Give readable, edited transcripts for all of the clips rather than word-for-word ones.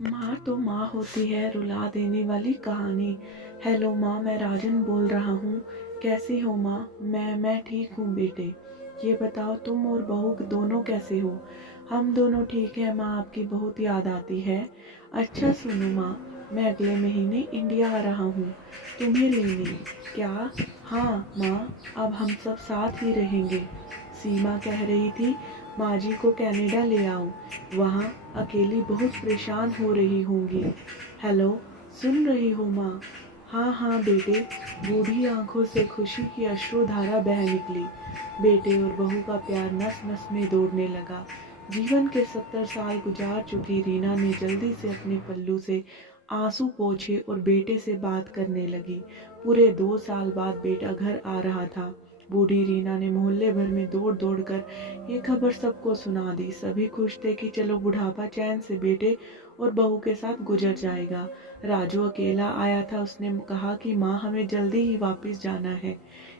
माँ तो माँ होती है, रुला देने वाली कहानी। हेलो माँ, मैं राजन बोल रहा हूँ। कैसी हो माँ? मैं ठीक हूँ बेटे। ये बताओ तुम और बहू दोनों कैसे हो? हम दोनों ठीक है माँ, आपकी बहुत याद आती है। अच्छा सुनो माँ, मैं अगले महीने इंडिया आ रहा हूँ तुम्हें लेने। क्या? हाँ माँ, अब हम सब साथ ही रहेंगे। सीमा कह रही थी माँ जी को कनाडा ले आओ, वहाँ अकेली बहुत परेशान हो रही होंगी। हेलो, सुन रही हो माँ? हाँ हाँ बेटे। बूढ़ी आंखों से खुशी की अश्रुधारा बह निकली। बेटे और बहू का प्यार नस नस में दौड़ने लगा। जीवन के 70 साल गुजार चुकी रीना ने जल्दी से अपने पल्लू से आंसू पोंछे और बेटे से बात करने लगी। पूरे 2 साल बाद बेटा घर आ रहा था। बूढ़ी रीना ने मोहल्ले भर में दौड़ दौड़ कर ये खबर सबको सुना दी। सभी खुश थे कि चलो बुढ़ापा चैन से बेटे और बहू के साथ गुजर जाएगा। राजू अकेला आया था। उसने कहा कि माँ, हमें जल्दी ही वापस जाना है,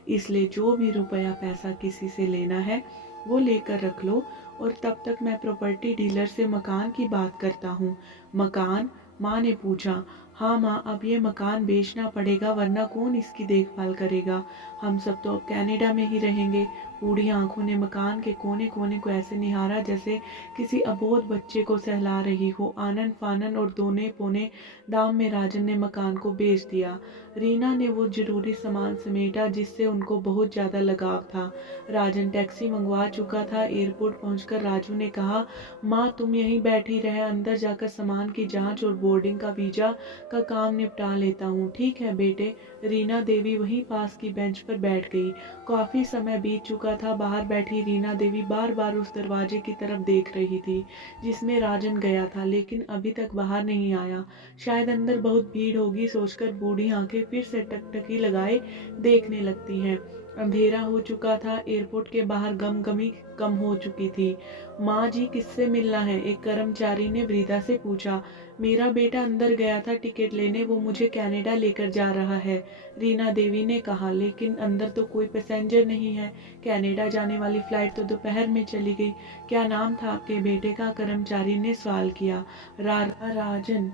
इसलिए जो भी रुपया पैसा किसी से लेना है वो लेकर रख लो, और तब तक मैं प्रॉपर्टी डीलर से मकान की बात करता हूँ। मकान? माँ ने पूछा। हाँ माँ, अब ये मकान बेचना पड़ेगा, वरना कौन इसकी देखभाल करेगा? हम सब तो अब कनाडा में ही रहेंगे। बूढ़ी आंखों ने मकान के कोने कोने को ऐसे निहारा जैसे किसी अबोध बच्चे को सहला रही हो। आनन फानन और दोने पौने दाम में राजन ने मकान को बेच दिया। रीना ने वो जरूरी सामान समेटा जिससे उनको बहुत ज्यादा लगाव था। राजन टैक्सी मंगवा चुका था। एयरपोर्ट पहुंचकर राजू ने कहा, माँ तुम यहीं बैठी रहे, अंदर जाकर सामान की जांच और बोर्डिंग का वीजा का काम निपटा लेता हूँ। ठीक है बेटे। रीना देवी वहीं पास की बेंच पर बैठ गई। काफी समय बीत चुका था। बाहर बैठी रीना देवी बार बार उस दरवाजे की तरफ देख रही थी जिसमें राजन गया था, लेकिन अभी तक बाहर नहीं आया। शायद अंदर बहुत भीड़ होगी सोचकर बूढ़ी आंखें फिर से टकटकी लगाए देखने लगती हैं। अंधेरा हो चुका था। एयरपोर्ट के बाहर गमगमी कम हो चुकी थी। माँ जी, किससे मिलना है? एक कर्मचारी ने वृद्धा से पूछा। मेरा बेटा अंदर गया था टिकट लेने, वो मुझे कनाडा लेकर जा रहा है, रीना देवी ने कहा। लेकिन अंदर तो कोई पैसेंजर नहीं है। कनाडा जाने वाली फ्लाइट तो दोपहर में चली गई। क्या नाम था आपके बेटे का? कर्मचारी ने सवाल किया। राजन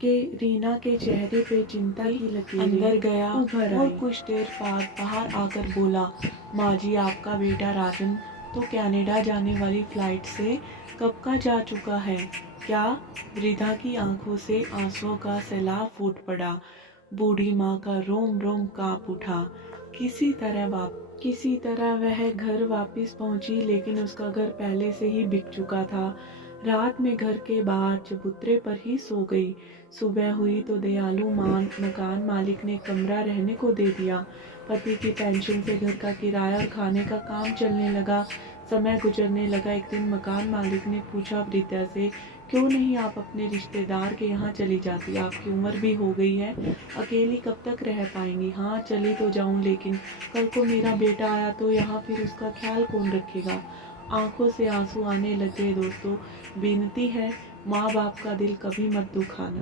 के रीना के चेहरे पे चिंता की लकीरें अंदर गया उभर और कुछ देर बाद बाहर आकर बोला, माँ जी, आपका बेटा राजन तो कनाडा जाने वाली फ्लाइट से कब का जा चुका है। क्या? वृद्धा की आंखों से आंसुओं का सैलाब फूट पड़ा। बूढ़ी माँ का रोम रोम कांप उठा। किसी तरह वह घर वापस पहुंची, लेकिन उसका घर पहले से ही बिक चुका था। रात में घर के बाहर चबूतरे पर ही सो गई। सुबह हुई तो दयालु मकान मालिक ने कमरा रहने को दे दिया। पति की पेंशन से घर का किराया और खाने का काम चलने लगा। समय गुजरने लगा। एक दिन मकान मालिक ने पूछा वृद्धा से, क्यों नहीं आप अपने रिश्तेदार के यहाँ चली जाती? आपकी उम्र भी हो गई है, अकेली कब तक रह पाएंगी? हाँ, चली तो जाऊँ, लेकिन कल को मेरा बेटा आया तो यहाँ फिर उसका ख्याल कौन रखेगा? आंखों से आंसू आने लगे। दोस्तों, विनती है, माँ बाप का दिल कभी मत दुखाना।